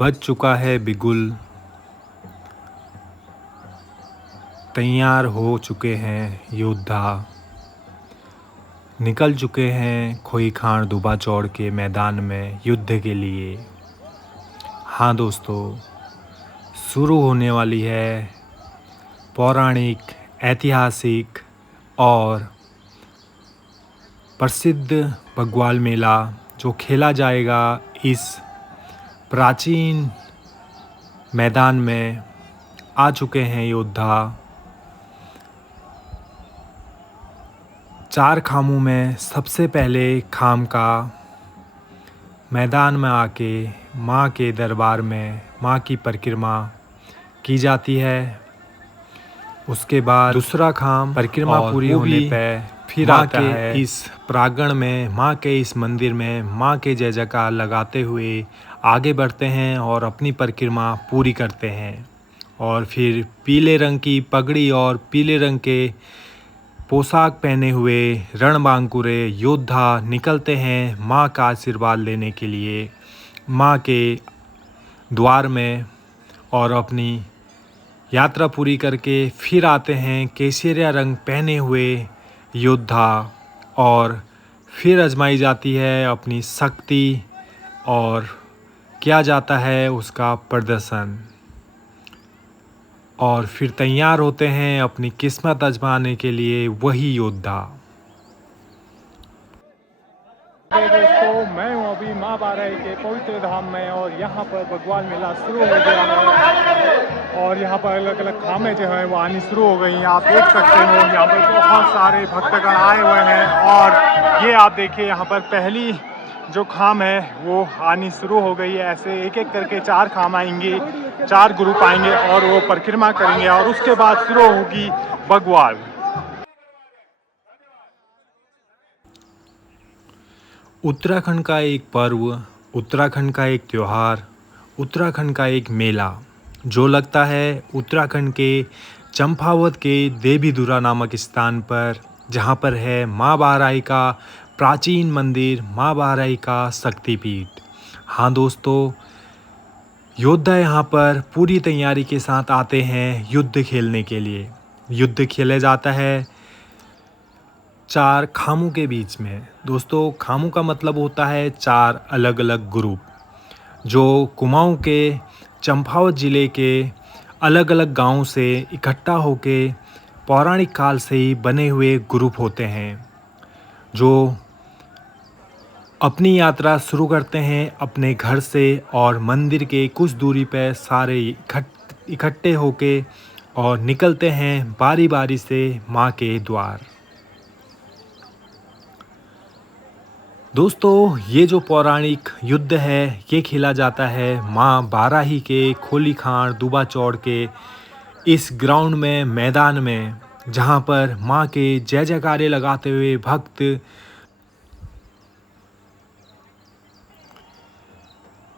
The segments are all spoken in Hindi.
बज चुका है बिगुल, तैयार हो चुके हैं योद्धा, निकल चुके हैं खोई खान दुबा चौड़ के मैदान में युद्ध के लिए। हाँ दोस्तों, शुरू होने वाली है पौराणिक, ऐतिहासिक और प्रसिद्ध बग्वाल मेला, जो खेला जाएगा इस प्राचीन मैदान में। आ चुके हैं योद्धा। 4 खामों में सबसे पहले खाम का मैदान में आके माँ के दरबार में माँ की परिक्रमा की जाती है। उसके बाद दूसरा खाम परिक्रमा पूरी होने पे फिर आता है इस प्रांगण में, माँ के इस मंदिर में माँ के जय जयकार लगाते हुए आगे बढ़ते हैं और अपनी परिक्रमा पूरी करते हैं। और फिर पीले रंग की पगड़ी और पीले रंग के पोशाक पहने हुए रणबांकुरे योद्धा निकलते हैं माँ का आशीर्वाद लेने के लिए माँ के द्वार में, और अपनी यात्रा पूरी करके फिर आते हैं केसरिया रंग पहने हुए योद्धा, और फिर आजमाई जाती है अपनी शक्ति और किया जाता है उसका प्रदर्शन, और फिर तैयार होते हैं अपनी किस्मत आजमाने के लिए वही योद्धा। दोस्तों, मैं हूं अभी माँ बाराही के पवित्र धाम में और यहाँ पर बग्वाल मेला शुरू हो गया है और यहाँ पर अलग अलग खामें जो हैं वो आनी शुरू हो गई हैं। आप देख सकते हो यहाँ पर बहुत सारे भक्तगण आए हुए हैं और ये आप देखिए यहाँ पर पहली जो खाम है वो आनी शुरू हो गई है। ऐसे एक एक करके 4 खाम आएंगे, 4 ग्रुप आएंगे और वो परिक्रमा करेंगे और उसके बाद शुरू होगी बग्वाल। उत्तराखंड का एक पर्व, उत्तराखंड का एक त्यौहार, उत्तराखंड का एक मेला जो लगता है उत्तराखंड के चंपावत के देवीधुरा नामक स्थान पर, जहाँ पर है माँ बाराही का प्राचीन मंदिर, माँ बाराही का शक्तिपीठ। हाँ दोस्तों, योद्धा यहाँ पर पूरी तैयारी के साथ आते हैं युद्ध खेलने के लिए। युद्ध खेला जाता है 4 खामों के बीच में। दोस्तों, खामों का मतलब होता है 4 अलग अलग ग्रुप, जो कुमाऊं के चंपावत ज़िले के अलग अलग गांवों से इकट्ठा होके पौराणिक काल से ही बने हुए ग्रुप होते हैं, जो अपनी यात्रा शुरू करते हैं अपने घर से और मंदिर के कुछ दूरी पर सारे इकट्ठे होके और निकलते हैं बारी बारी से माँ के द्वार। दोस्तों, ये जो पौराणिक युद्ध है ये खेला जाता है माँ बाराही के खोली खान दुबा चौड़ के इस ग्राउंड में, मैदान में, जहाँ पर माँ के जय जयकारे लगाते हुए भक्त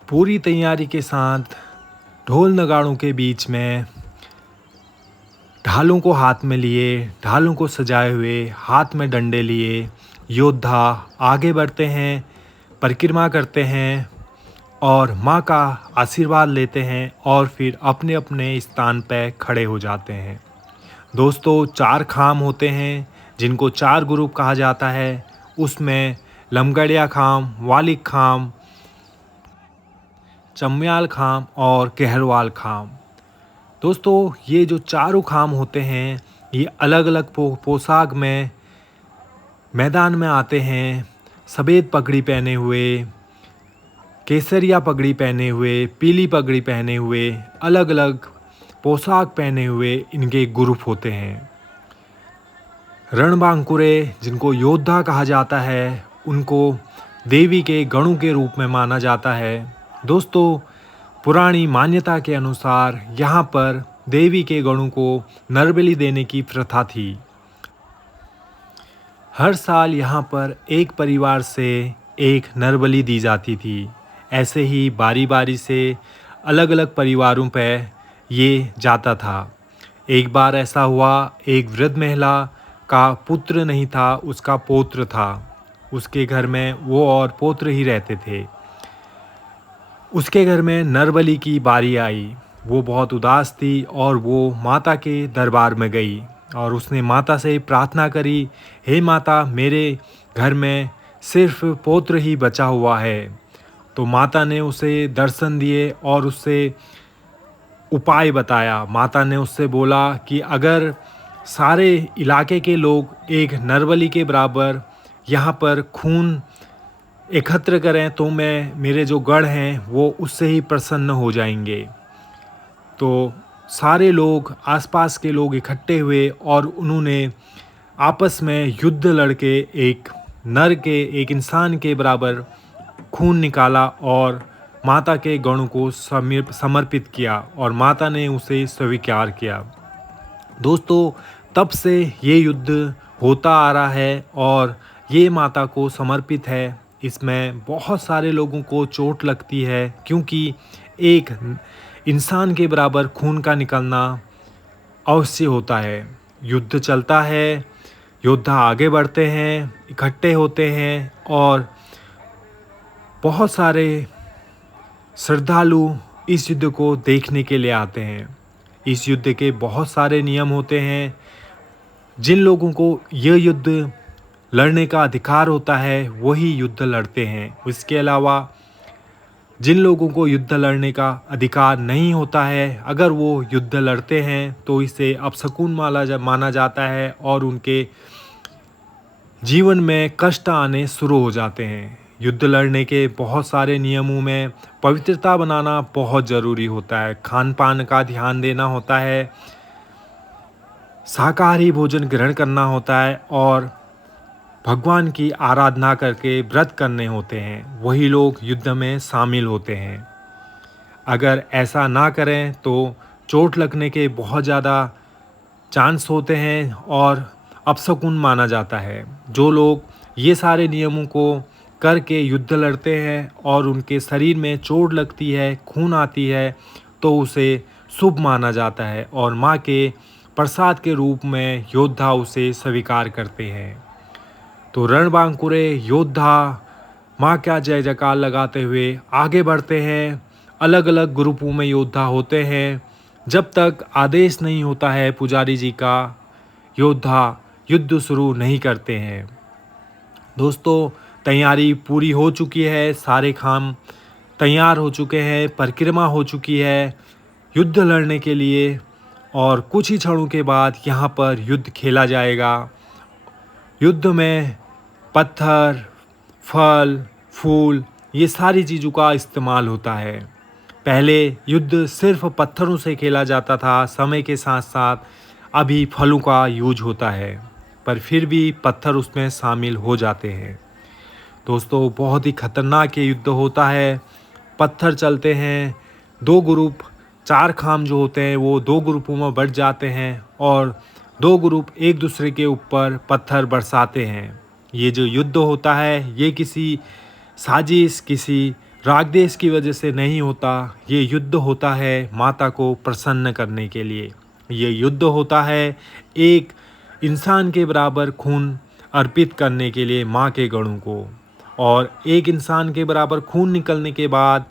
पूरी तैयारी के साथ ढोल नगाड़ों के बीच में ढालों को हाथ में लिए, ढालों को सजाए हुए, हाथ में डंडे लिए योद्धा आगे बढ़ते हैं, परिक्रमा करते हैं और माँ का आशीर्वाद लेते हैं और फिर अपने अपने स्थान पर खड़े हो जाते हैं। दोस्तों, 4 खाम होते हैं जिनको 4 ग्रुप कहा जाता है। उसमें लमगड़िया खाम, वालिक खाम, चम्याल खाम और कहरवाल खाम। दोस्तों, ये जो 4 खाम होते हैं ये अलग अलग पोशाक में मैदान में आते हैं, सफ़ेद पगड़ी पहने हुए, केसरिया पगड़ी पहने हुए, पीली पगड़ी पहने हुए, अलग अलग पोशाक पहने हुए इनके ग्रुप होते हैं। रणबांकुरे, जिनको योद्धा कहा जाता है, उनको देवी के गणों के रूप में माना जाता है। दोस्तों, पुरानी मान्यता के अनुसार यहाँ पर देवी के गणों को नरबलि देने की प्रथा थी। हर साल यहाँ पर एक परिवार से एक नरबलि दी जाती थी। ऐसे ही बारी बारी से अलग अलग परिवारों पर ये जाता था। एक बार ऐसा हुआ, एक वृद्ध महिला का पुत्र नहीं था, उसका पौत्र था। उसके घर में वो और पौत्र ही रहते थे। उसके घर में नरबली की बारी आई। वो बहुत उदास थी और वो माता के दरबार में गई और उसने माता से प्रार्थना करी, हे माता, मेरे घर में सिर्फ पौत्र ही बचा हुआ है। तो माता ने उसे दर्शन दिए और उससे उपाय बताया। माता ने उससे बोला कि अगर सारे इलाके के लोग एक नरबली के बराबर यहाँ पर खून एकत्र करें तो मैं मेरे जो गढ़ हैं वो उससे ही प्रसन्न हो जाएंगे। तो सारे लोग, आसपास के लोग इकट्ठे हुए और उन्होंने आपस में युद्ध लड़के एक इंसान के बराबर खून निकाला और माता के गणों को समर्पित किया और माता ने उसे स्वीकार किया। दोस्तों, तब से ये युद्ध होता आ रहा है और ये माता को समर्पित है। इसमें बहुत सारे लोगों को चोट लगती है क्योंकि एक इंसान के बराबर खून का निकलना अवश्य होता है। युद्ध चलता है, योद्धा आगे बढ़ते हैं, इकट्ठे होते हैं और बहुत सारे श्रद्धालु इस युद्ध को देखने के लिए आते हैं। इस युद्ध के बहुत सारे नियम होते हैं। जिन लोगों को यह युद्ध लड़ने का अधिकार होता है वही युद्ध लड़ते हैं। इसके अलावा जिन लोगों को युद्ध लड़ने का अधिकार नहीं होता है, अगर वो युद्ध लड़ते हैं तो इसे अपशकुन माना जाता है और उनके जीवन में कष्ट आने शुरू हो जाते हैं। युद्ध लड़ने के बहुत सारे नियमों में पवित्रता बनाना बहुत ज़रूरी होता है। खान पान का ध्यान देना होता है, शाकाहारी भोजन ग्रहण करना होता है और भगवान की आराधना करके व्रत करने होते हैं। वही लोग युद्ध में शामिल होते हैं। अगर ऐसा ना करें तो चोट लगने के बहुत ज़्यादा चांस होते हैं और अपशकुन माना जाता है। जो लोग ये सारे नियमों को करके युद्ध लड़ते हैं और उनके शरीर में चोट लगती है, खून आती है, तो उसे शुभ माना जाता है और माँ के प्रसाद के रूप में योद्धा उसे स्वीकार करते हैं। तो रणबांकुरे योद्धा माँ का जय जयकार लगाते हुए आगे बढ़ते हैं। अलग अलग ग्रुपों में योद्धा होते हैं। जब तक आदेश नहीं होता है पुजारी जी का, योद्धा युद्ध शुरू नहीं करते हैं। दोस्तों, तैयारी पूरी हो चुकी है, सारे काम तैयार हो चुके हैं, परिक्रमा हो चुकी है युद्ध लड़ने के लिए और कुछ ही क्षणों के बाद यहाँ पर युद्ध खेला जाएगा। युद्ध में पत्थर, फल, फूल, ये सारी चीज़ों का इस्तेमाल होता है। पहले युद्ध सिर्फ पत्थरों से खेला जाता था, समय के साथ साथ अभी फलों का यूज होता है, पर फिर भी पत्थर उसमें शामिल हो जाते हैं। दोस्तों, बहुत ही खतरनाक ये युद्ध होता है। पत्थर चलते हैं, दो ग्रुप, चार खाम जो होते हैं वो दो ग्रुपों में बट जाते हैं और दो ग्रुप एक दूसरे के ऊपर पत्थर बरसाते हैं। ये जो युद्ध होता है ये किसी साजिश, किसी रागदेश की वजह से नहीं होता। ये युद्ध होता है माता को प्रसन्न करने के लिए। ये युद्ध होता है एक इंसान के बराबर खून अर्पित करने के लिए माँ के गणों को, और एक इंसान के बराबर खून निकलने के बाद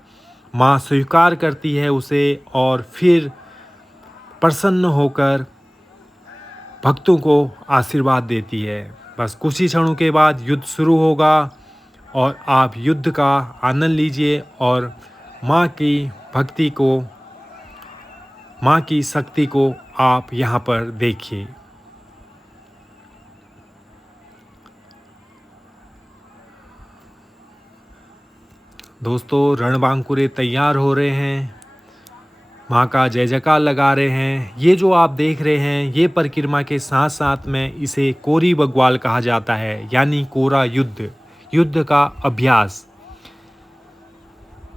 माँ स्वीकार करती है उसे और फिर प्रसन्न होकर भक्तों को आशीर्वाद देती है। बस कुछ ही क्षणों के बाद युद्ध शुरू होगा और आप युद्ध का आनंद लीजिए और माँ की भक्ति को, माँ की शक्ति को आप यहाँ पर देखिए। दोस्तों, रणबांकुरे तैयार हो रहे हैं, माँ का जय जयकार लगा रहे हैं। ये जो आप देख रहे हैं ये परिक्रमा के साथ साथ में इसे कोरी बग्वाल कहा जाता है, यानी कोरा युद्ध, युद्ध का अभ्यास।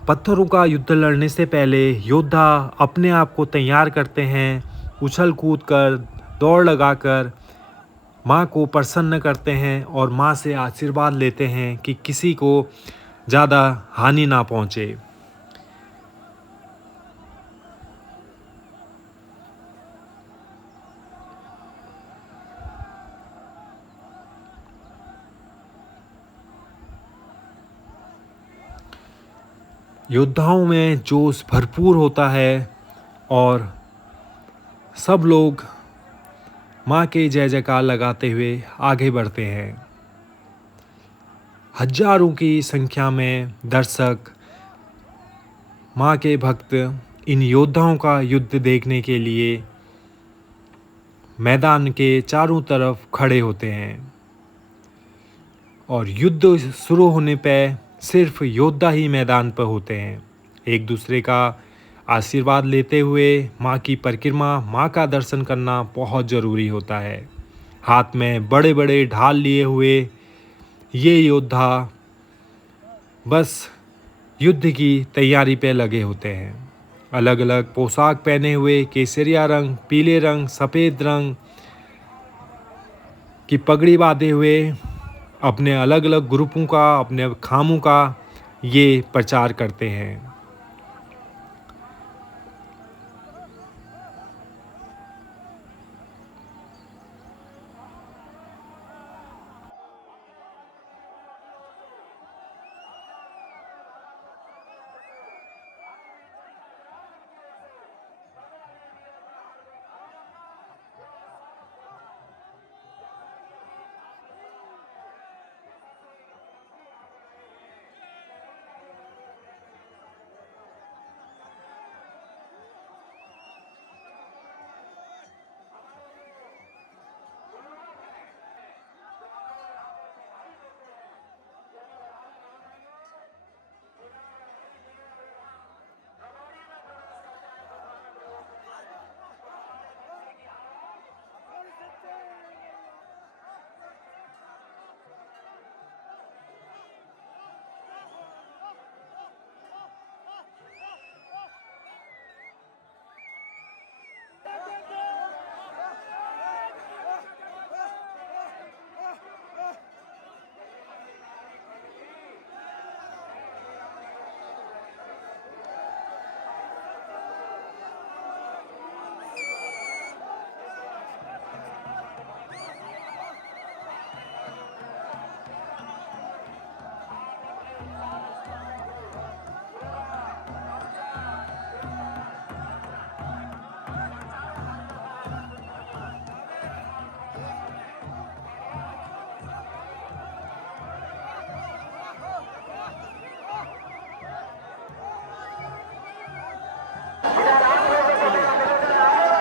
पत्थरों का युद्ध लड़ने से पहले योद्धा अपने आप को तैयार करते हैं, उछल कूद कर, दौड़ लगाकर माँ को प्रसन्न करते हैं और माँ से आशीर्वाद लेते हैं कि किसी को ज़्यादा हानि ना पहुँचे। योद्धाओं में जोश भरपूर होता है और सब लोग माँ के जय जयकार लगाते हुए आगे बढ़ते हैं। हजारों की संख्या में दर्शक, माँ के भक्त इन योद्धाओं का युद्ध देखने के लिए मैदान के चारों तरफ खड़े होते हैं और युद्ध शुरू होने पे सिर्फ योद्धा ही मैदान पर होते हैं। एक दूसरे का आशीर्वाद लेते हुए माँ की परिक्रमा, माँ का दर्शन करना बहुत ज़रूरी होता है। हाथ में बड़े बड़े ढाल लिए हुए ये योद्धा बस युद्ध की तैयारी पे लगे होते हैं। अलग अलग पोशाक पहने हुए, केसरिया रंग, पीले रंग, सफ़ेद रंग की पगड़ी बांधे हुए अपने अलग अलग ग्रुपों का, अपने खामों का ये प्रचार करते हैं।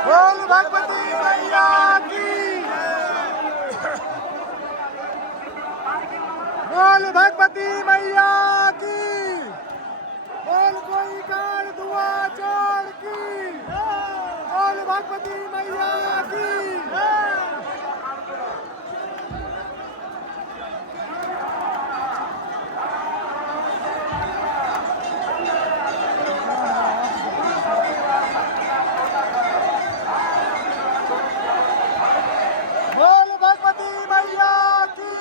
बोल भगवती मैया की, बोल भगवती मैया की, बोल कोई कार दुआ चोर की, बोल भगवती मैया की। बोल भगवती मैया की,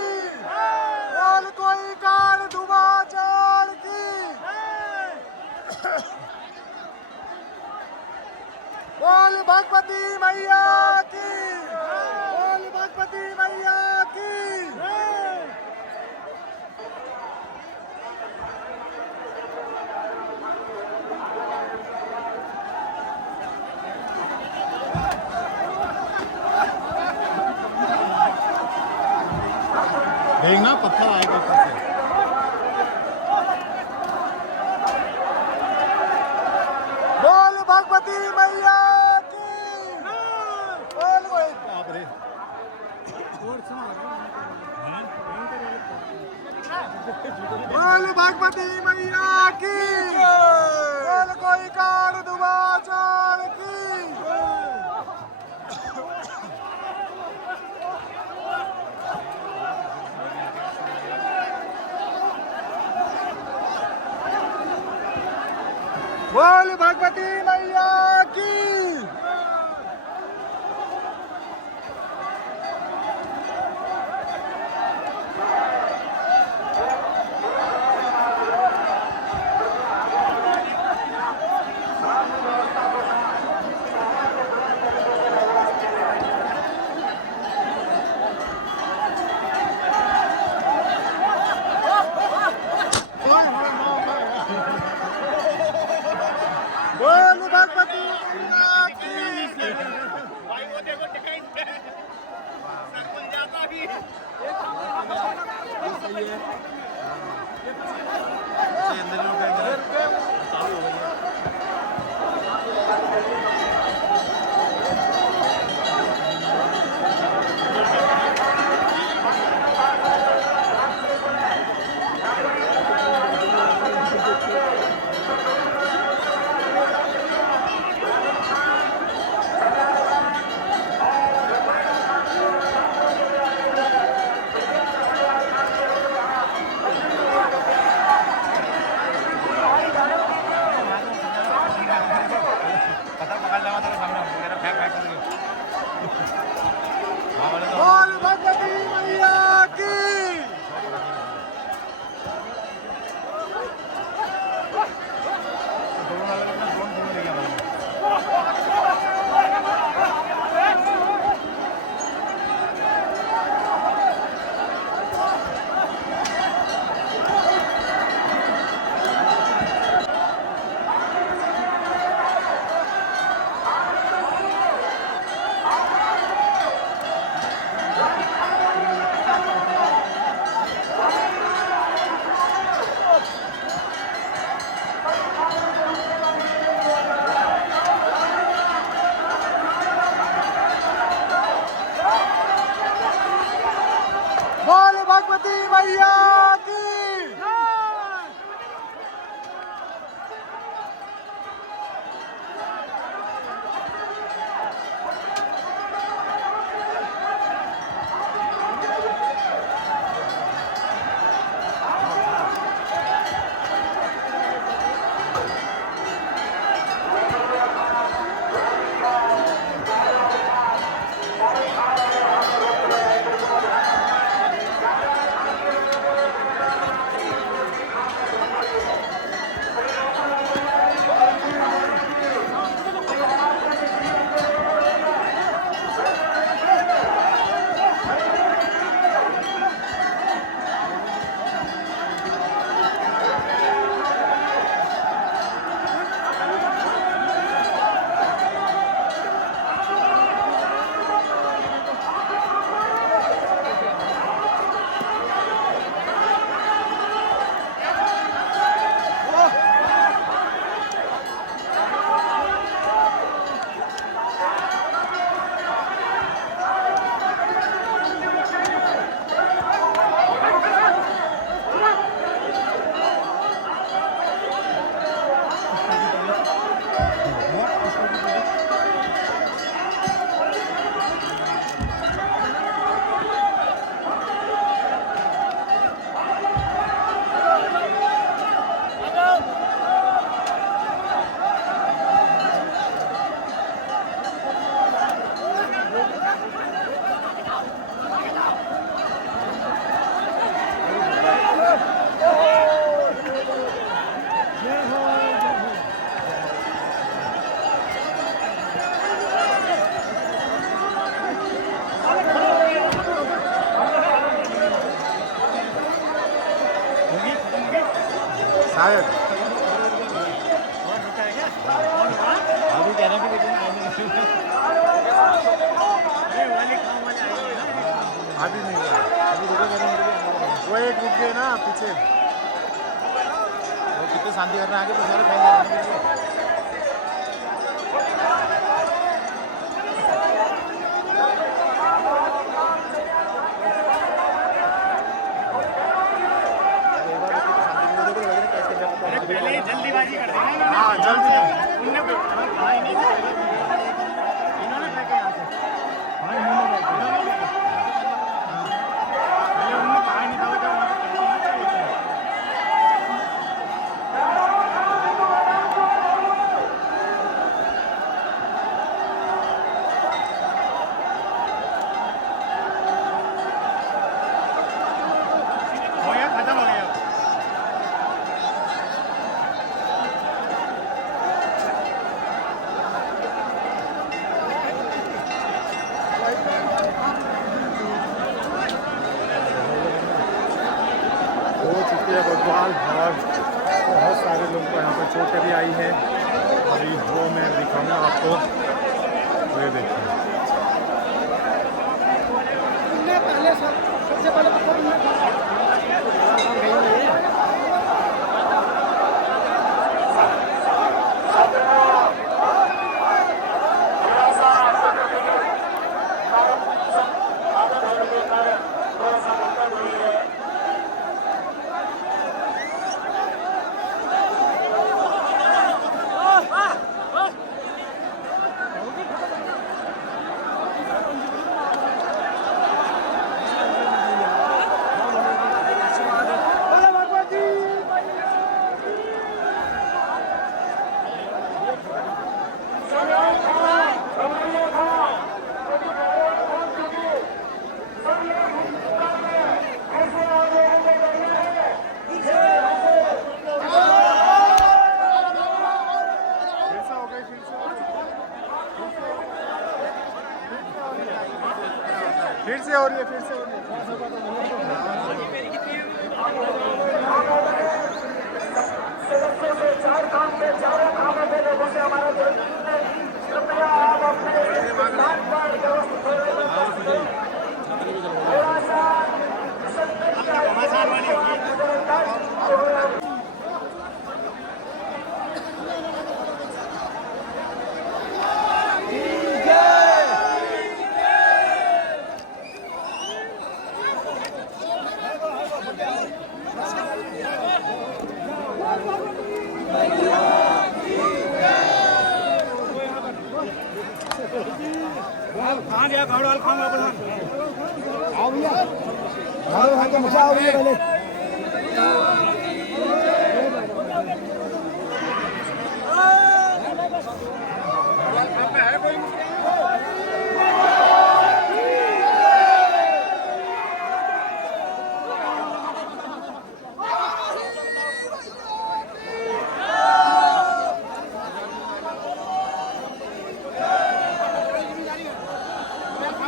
बोल कोई कार दुआ चोर की, बोल भगवती मैया की, बोल भगवती मैया की। देखना पत्थर आएगा ऊपर से। बोल भगवती मैया की, बोल कोई बाप रे। बोल भगवती मैया की, बोल कोई कार दुआ चोर की। बोल भगवती मैया की। बोल भगवती मैया की। बोल भगवती मैया की। शायद अभी कहना भी लेकिन अभी नहीं है, अभी रुके वो एक रुक गए ना पीछे, वो कितने शांति करना आगे तो सारे फैल जाते हैं। पहले जल्दीबाजी कर देंगे। हाँ जल्दी इन्होंने फेंके यहाँ से। हाँ इन्होंने पहले उन्होंने कहा नहीं था वो जब वहाँ से हो गया, खत्म हो गया। हो चुकी है बग्वाल और बहुत सारे लोगों को यहाँ पर चोटें भी आई है। अभी वो मैं दिखाऊंगा आपको, ये देखिए। पहले फिर से हो रही है, फिर से हो रही है। कहाँ गया गाड़ी वाला खाऊंगा बोला आओ भैया भागो भागो मजा आओ भैया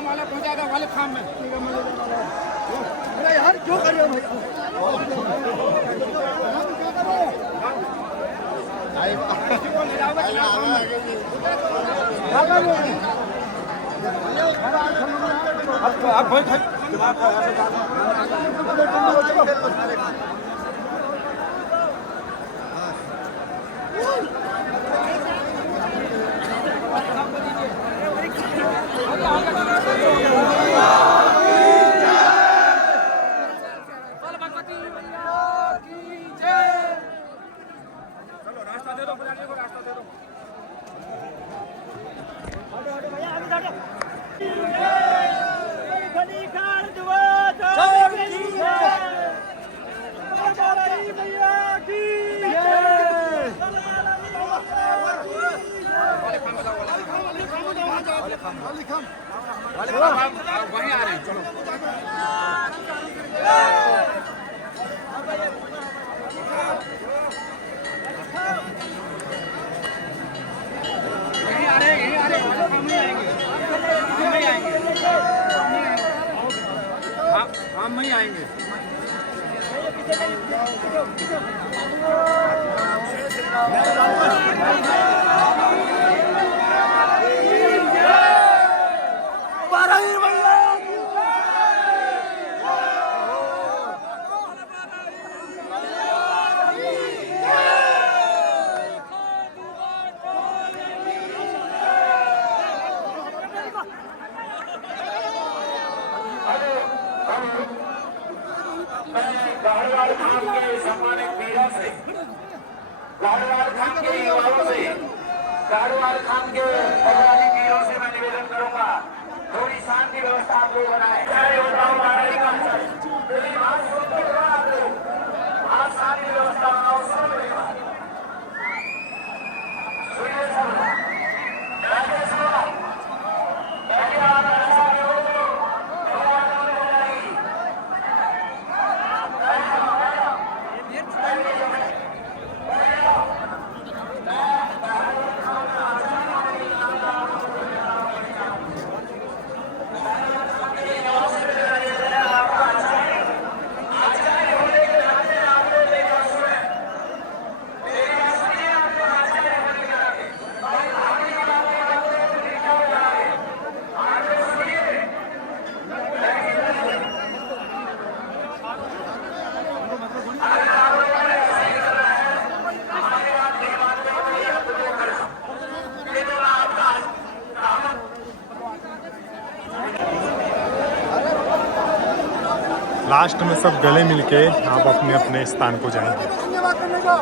पहले पहुंचाएगा वाले खाम में अरे यार क्यों कर रहे हो आप भाई वहीं आ रहे हैं चलो यहीं आ रहे हम नहीं आएंगे हम नहीं आएंगे गाड़वाड़ खान के सम्मानित वीरों से, गाड़वाड़ खान के युवाओं से, गाड़वाड़ खान के पहरानी वीरों से मैं निवेदन करूंगा थोड़ी शांति व्यवस्था आप लोग बनाए। आप शांति व्यवस्था बनाओ सब सुनिए सब राजेश पहले आप ऐसा लास्ट में सब गले मिलके आप अपने अपने स्थान को जाएंगे। धन्यवाद करने का